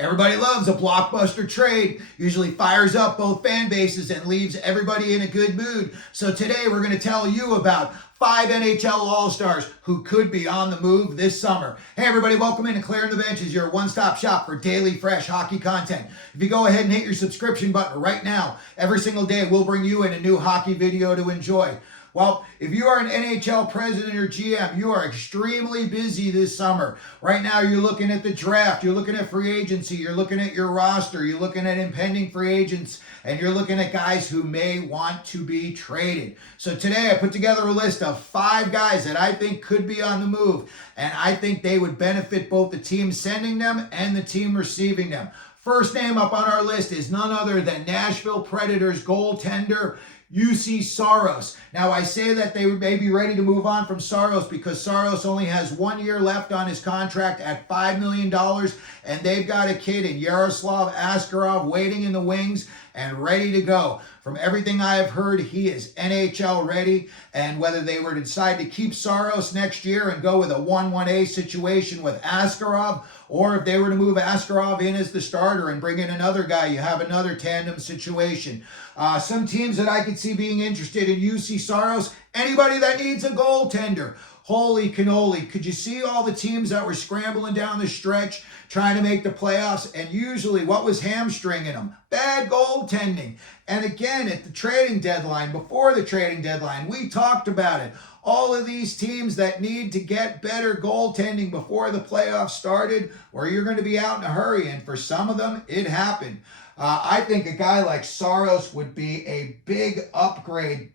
Everybody loves a blockbuster trade, usually fires up both fan bases and leaves everybody in a good mood. So today we're going to tell you about 5 NHL All Stars who could be on the move this summer. Hey everybody, welcome in to Clearing the Benches, your one-stop shop for daily fresh hockey content. If you go ahead and hit your subscription button right now, every single day we'll bring you in a new hockey video to enjoy. Well, if you are an NHL president or GM, you are extremely busy this summer. Right now, you're looking at the draft, you're looking at free agency, you're looking at your roster, you're looking at impending free agents, and you're looking at guys who may want to be traded. So today, I put together a list of 5 guys that I think could be on the move, and I think they would benefit both the team sending them and the team receiving them. First name up on our list is none other than Nashville Predators goaltender Juuse Saros. Now, I say that they may be ready to move on from Saros because Saros only has 1 year left on his contract at $5 million, and they've got a kid in Yaroslav Askarov waiting in the wings and ready to go. From everything I have heard, he is NHL ready, and whether they were to decide to keep Saros next year and go with a 1-1A situation with Askarov, or if they were to move Askarov in as the starter and bring in another guy, you have another tandem situation. Some teams that I could see being interested in Juuse Saros, anybody that needs a goaltender. Holy cannoli. Could you see all the teams that were scrambling down the stretch trying to make the playoffs? And usually what was hamstringing them? Bad goaltending. And again, at the trading deadline, before the trading deadline, we talked about it. All of these teams that need to get better goaltending before the playoffs started, or you're going to be out in a hurry. And for some of them, it happened. I think a guy like Saros would be a big upgrade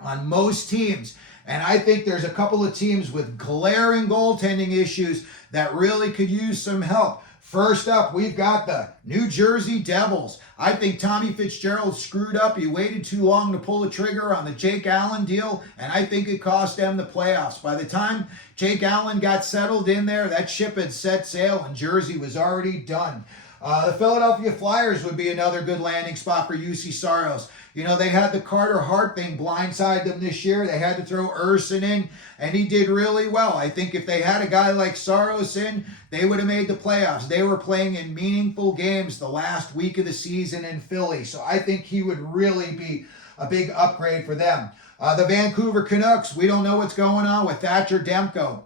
on most teams. And I think there's a couple of teams with glaring goaltending issues that really could use some help. First up, we've got the New Jersey Devils. I think Tommy Fitzgerald screwed up. He waited too long to pull the trigger on the Jake Allen deal, and I think it cost them the playoffs. By the time Jake Allen got settled in there, that ship had set sail, and Jersey was already done. The Philadelphia Flyers would be another good landing spot for Juuse Saros. You know, they had the Carter Hart thing blindside them this year. They had to throw Urson in, and he did really well. I think if they had a guy like Saros in, they would have made the playoffs. They were playing in meaningful games the last week of the season in Philly, so I think he would really be a big upgrade for them. The Vancouver Canucks, we don't know what's going on with Thatcher Demko.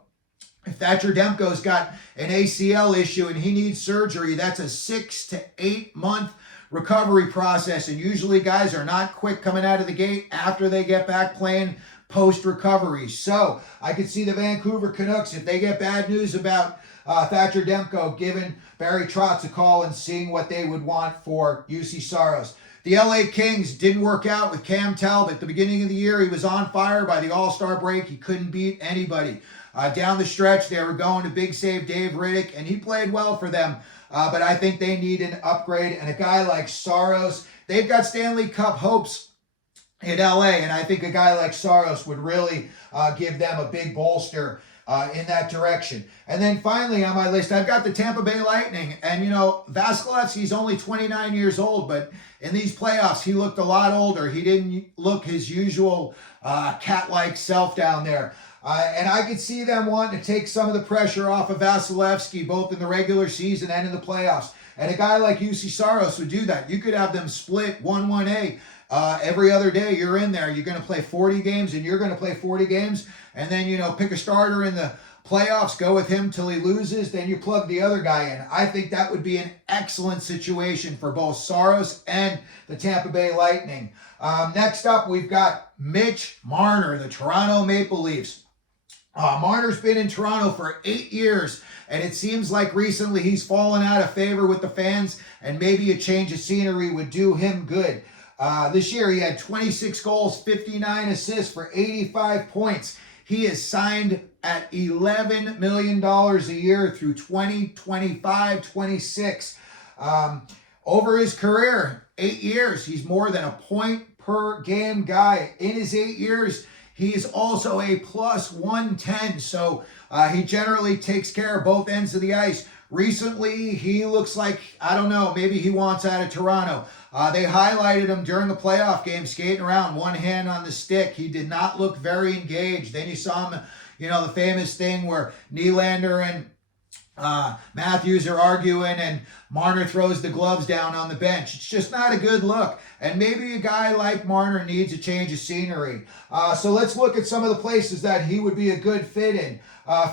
If Thatcher Demko's got an ACL issue and he needs surgery, that's a 6 to 8 month recovery process. And usually guys are not quick coming out of the gate after they get back playing post-recovery. So I could see the Vancouver Canucks, if they get bad news about Thatcher Demko, giving Barry Trotz a call and seeing what they would want for Juuse Saros. The LA Kings didn't work out with Cam Talbot. At the beginning of the year, he was on fire. By the All-Star break, he couldn't beat anybody. Down the stretch, they were going to big save Dave Riddick, and he played well for them. But I think they need an upgrade. And a guy like Saros, they've got Stanley Cup hopes in LA, and I think a guy like Saros would really give them a big bolster in that direction. And then finally on my list, I've got the Tampa Bay Lightning. And, you know, Vasilevsky's only 29 years old, but in these playoffs, he looked a lot older. He didn't look his usual cat-like self down there. And I could see them wanting to take some of the pressure off of Vasilevsky, both in the regular season and in the playoffs. And a guy like Juuse Saros would do that. You could have them split 1-1A. Every other day you're in there. You're going to play 40 games and you're going to play 40 games. And then, you know, pick a starter in the playoffs, go with him till he loses. Then you plug the other guy in. I think that would be an excellent situation for both Saros and the Tampa Bay Lightning. Next up, we've got Mitch Marner, the Toronto Maple Leafs. Marner's been in Toronto for 8 years, and it seems like recently he's fallen out of favor with the fans, and maybe a change of scenery would do him good. This year he had 26 goals, 59 assists for 85 points. He is signed at $11 million a year through 2025-26. Over his career, 8 years, he's more than a point per game guy. In his 8 years, he's also a plus 110, so he generally takes care of both ends of the ice. Recently, he looks like, I don't know, maybe he wants out of Toronto. They highlighted him during the playoff game, skating around, one hand on the stick. He did not look very engaged. Then you saw him, you know, the famous thing where Nylander and Matthews are arguing and Marner throws the gloves down on the bench. It's just not a good look. And maybe a guy like Marner needs a change of scenery. So let's look at some of the places that he would be a good fit in.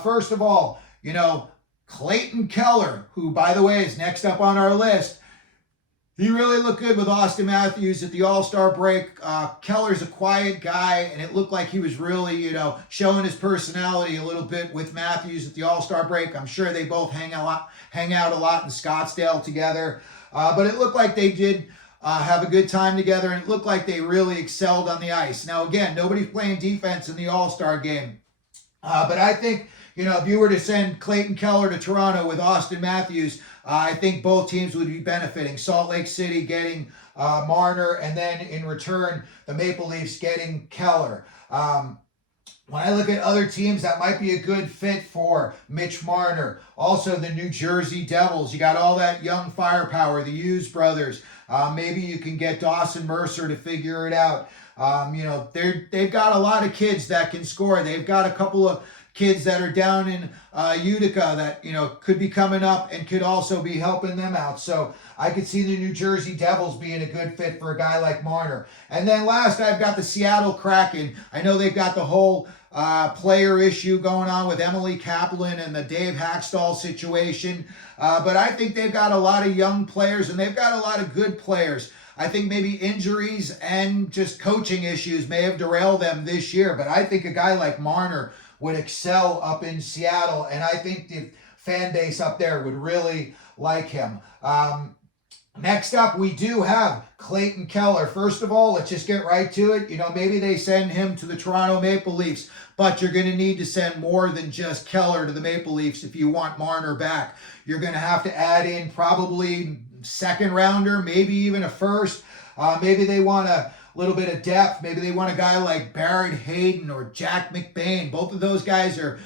First of all, Clayton Keller, who, by the way, is next up on our list. He really looked good with Austin Matthews at the All-Star break. Keller's a quiet guy, and it looked like he was really, showing his personality a little bit with Matthews at the All-Star break. I'm sure they both hang out a lot in Scottsdale together. But it looked like they did have a good time together, and it looked like they really excelled on the ice. Now, again, nobody's playing defense in the All-Star game. But I think, if you were to send Clayton Keller to Toronto with Austin Matthews, I think both teams would be benefiting. Salt Lake City getting Marner, and then in return, the Maple Leafs getting Keller. When I look at other teams that might be a good fit for Mitch Marner, also the New Jersey Devils, you got all that young firepower, the Juuse brothers. Maybe you can get Dawson Mercer to figure it out. They've got a lot of kids that can score. They've got a couple of kids that are down in Utica that, could be coming up and could also be helping them out. So I could see the New Jersey Devils being a good fit for a guy like Marner. And then last, I've got the Seattle Kraken. I know they've got the whole player issue going on with Emily Kaplan and the Dave Hackstall situation. But I think they've got a lot of young players, and they've got a lot of good players. I think maybe injuries and just coaching issues may have derailed them this year. But I think a guy like Marner would excel up in Seattle, and I think the fan base up there would really like him. Next up, we do have Clayton Keller. First of all, let's just get right to it. Maybe they send him to the Toronto Maple Leafs, but you're going to need to send more than just Keller to the Maple Leafs if you want Marner back. You're going to have to add in probably second rounder, maybe even a first. Maybe they want a little bit of depth. Maybe they want a guy like Barrett Hayden or Jack McBain. Both of those guys are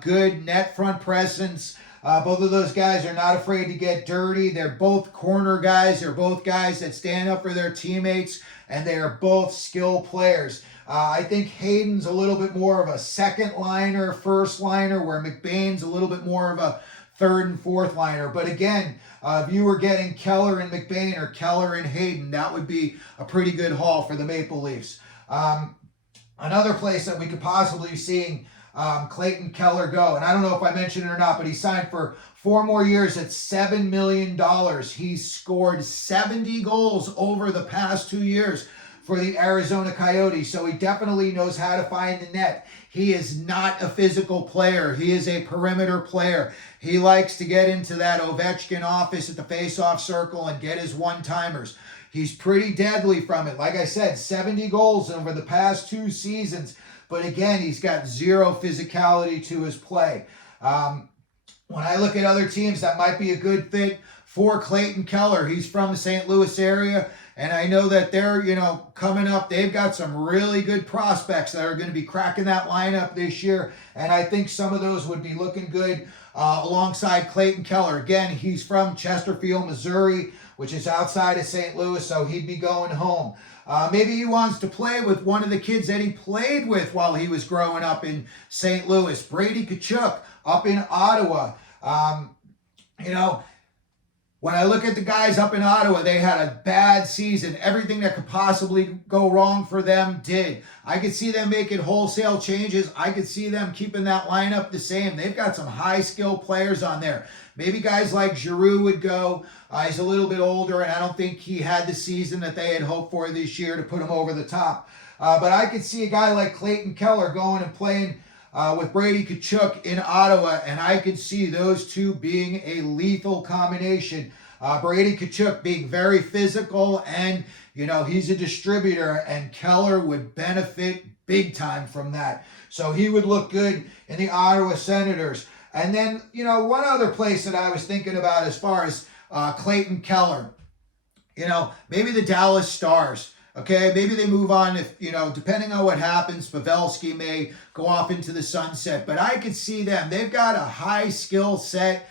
good net front presence. Both of those guys are not afraid to get dirty. They're both corner guys. They're both guys that stand up for their teammates, and they are both skill players. I think Hayden's a little bit more of a second liner, first liner, where McBain's a little bit more of a third and fourth liner. But again, if you were getting Keller and McBain or Keller and Hayden, that would be a pretty good haul for the Maple Leafs. Another place that we could possibly be seeing Clayton Keller go, and I don't know if I mentioned it or not, but he signed for 4 more years at $7 million. He's scored 70 goals over the past 2 years for the Arizona Coyotes, so he definitely knows how to find the net. He is not a physical player. He is a perimeter player. He likes to get into that Ovechkin office at the face-off circle and get his one-timers. He's pretty deadly from it. Like I said, 70 goals over the past 2 seasons, but again, he's got zero physicality to his play. When I look at other teams that might be a good fit for Clayton Keller, he's from the St. Louis area, and I know that they're, coming up. They've got some really good prospects that are going to be cracking that lineup this year, and I think some of those would be looking good alongside Clayton Keller. Again, he's from Chesterfield, Missouri, which is outside of St. Louis, so he'd be going home. Maybe he wants to play with one of the kids that he played with while he was growing up in St. Louis, Brady Tkachuk up in Ottawa. When I look at the guys up in Ottawa, they had a bad season. Everything that could possibly go wrong for them did. I could see them making wholesale changes. I could see them keeping that lineup the same. They've got some high-skill players on there. Maybe guys like Giroux would go. He's a little bit older, and I don't think he had the season that they had hoped for this year to put him over the top. But I could see a guy like Clayton Keller going and playing with Brady Tkachuk in Ottawa, and I could see those two being a lethal combination. Brady Tkachuk being very physical, and he's a distributor, and Keller would benefit big time from that. So he would look good in the Ottawa Senators. And then, one other place that I was thinking about as far as Clayton Keller, maybe the Dallas Stars. Okay, maybe they move on if, depending on what happens, Pavelski may go off into the sunset. But I could see them. They've got a high skill set.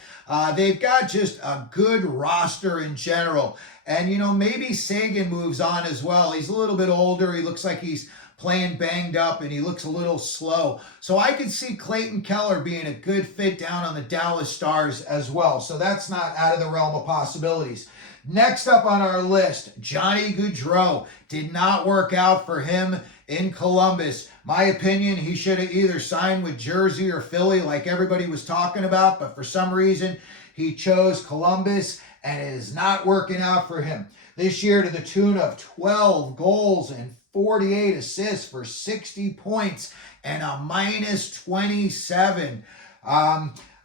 They've got just a good roster in general. And, maybe Sagan moves on as well. He's a little bit older. He looks like he's playing banged up and he looks a little slow. So I could see Clayton Keller being a good fit down on the Dallas Stars as well. So that's not out of the realm of possibilities. Next up on our list, Johnny Gaudreau. Did not work out for him in Columbus. My opinion, he should have either signed with Jersey or Philly like everybody was talking about, but for some reason he chose Columbus and it is not working out for him. This year to the tune of 12 goals and 48 assists for 60 points and a minus 27.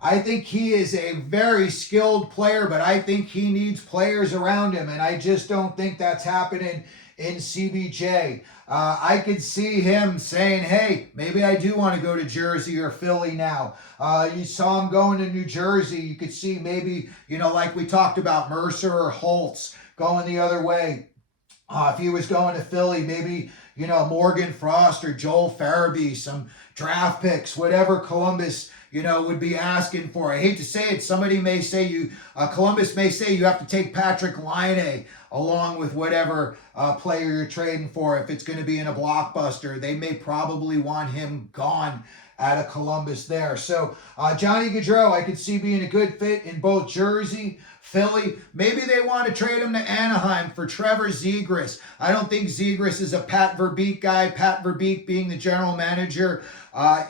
I think he is a very skilled player, but I think he needs players around him, and I just don't think that's happening in CBJ. I could see him saying, hey, maybe I do want to go to Jersey or Philly now. You saw him going to New Jersey. You could see maybe, like we talked about, Mercer or Holtz going the other way. If he was going to Philly, maybe, Morgan Frost or Joel Farabee, some draft picks, whatever Columbus would be asking for. I hate to say it. Somebody may say Columbus may say you have to take Patrick Laine along with whatever player you're trading for. If it's going to be in a blockbuster, they may probably want him gone out of Columbus there. So Johnny Gaudreau, I could see being a good fit in both Jersey, Philly. Maybe they want to trade him to Anaheim for Trevor Zegras. I don't think Zegras is a Pat Verbeek guy. Pat Verbeek being the general manager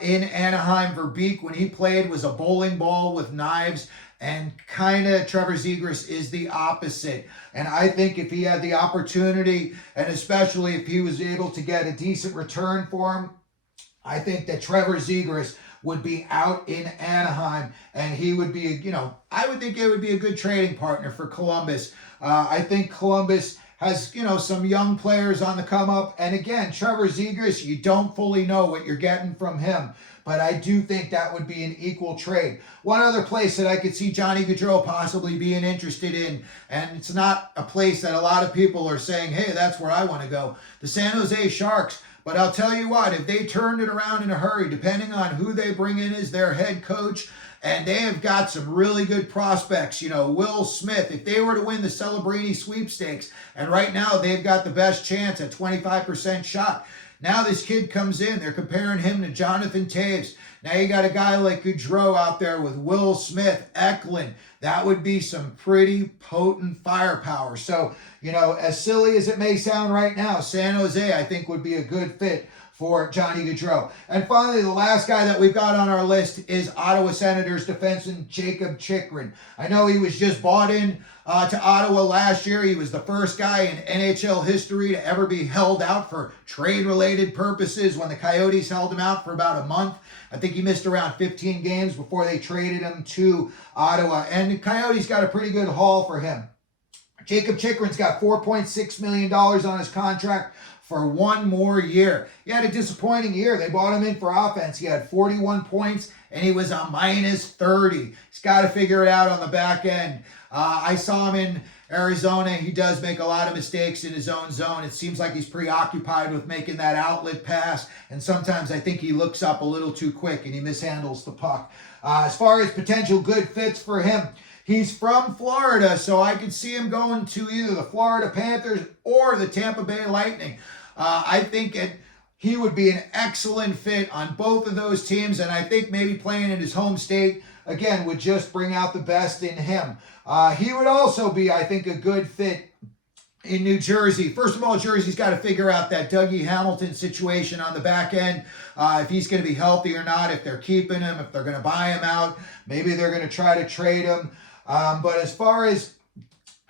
in Anaheim. Verbeek, when he played, was a bowling ball with knives. And kind of Trevor Zegras is the opposite. And I think if he had the opportunity, and especially if he was able to get a decent return for him, I think that Trevor Zegras would be out in Anaheim, and he would be, I would think it would be a good trading partner for Columbus. I think Columbus has, some young players on the come up. And again, Trevor Zegras, you don't fully know what you're getting from him. But I do think that would be an equal trade. One other place that I could see Johnny Gaudreau possibly being interested in, and it's not a place that a lot of people are saying, hey, that's where I want to go, the San Jose Sharks. But I'll tell you what, if they turned it around in a hurry, depending on who they bring in as their head coach, and they have got some really good prospects, Will Smith, if they were to win the Celebrini sweepstakes, and right now they've got the best chance at 25% shot. Now this kid comes in, they're comparing him to Jonathan Toews. Now you got a guy like Gaudreau out there with Will Smith, Eklund. That would be some pretty potent firepower. So, as silly as it may sound right now, San Jose, I think, would be a good fit for Johnny Gaudreau. And finally, the last guy that we've got on our list is Ottawa Senators defenseman Jakob Chychrun. I know he was just bought in to Ottawa last year. He was the first guy in NHL history to ever be held out for trade-related purposes when the Coyotes held him out for about a month. I think he missed around 15 games before they traded him to Ottawa. And the Coyotes got a pretty good haul for him. Jakob Chychrun's got $4.6 million on his contract for one more year. He had a disappointing year. They bought him in for offense. He had 41 points, and he was a minus 30. He's got to figure it out on the back end. I saw him in Arizona. He does make a lot of mistakes in his own zone. It seems like he's preoccupied with making that outlet pass, and sometimes I think he looks up a little too quick and he mishandles the puck. As far as potential good fits for him, he's from Florida, so I could see him going to either the Florida Panthers or the Tampa Bay Lightning. I think he would be an excellent fit on both of those teams, and I think maybe playing in his home state, again, would just bring out the best in him. He would also be, I think, a good fit in New Jersey. First of all, Jersey's got to figure out that Dougie Hamilton situation on the back end, if he's going to be healthy or not, if they're keeping him, if they're going to buy him out. Maybe they're going to try to trade him. But as far as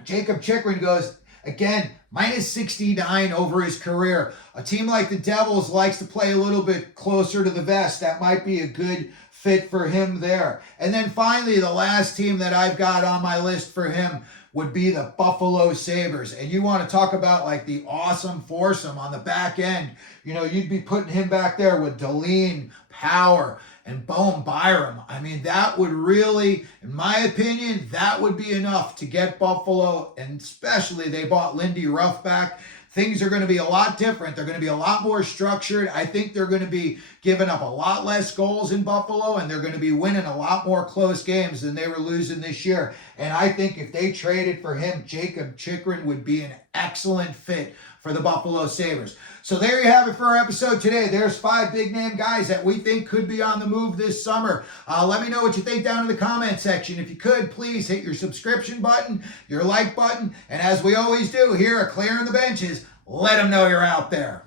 Jakob Chychrun goes, again, minus 69 over his career. A team like the Devils likes to play a little bit closer to the vest. That might be a good fit for him there. And then finally, the last team that I've got on my list for him would be the Buffalo Sabres. And you want to talk about like the awesome foursome on the back end. You'd be putting him back there with Dahlin, Power, and Bowen Byram. I mean, that would really, in my opinion, that would be enough to get Buffalo, and especially they bought Lindy Ruff back. Things are going to be a lot different. They're going to be a lot more structured. I think they're going to be giving up a lot less goals in Buffalo, and they're going to be winning a lot more close games than they were losing this year. And I think if they traded for him, Jacob Chychrun would be an excellent fit for the Buffalo Sabres. So there you have it for our episode today. There's 5 big-name guys that we think could be on the move this summer. Let me know what you think down in the comment section. If you could, please hit your subscription button, your like button, and as we always do here at Clearing the Benches, let them know you're out there.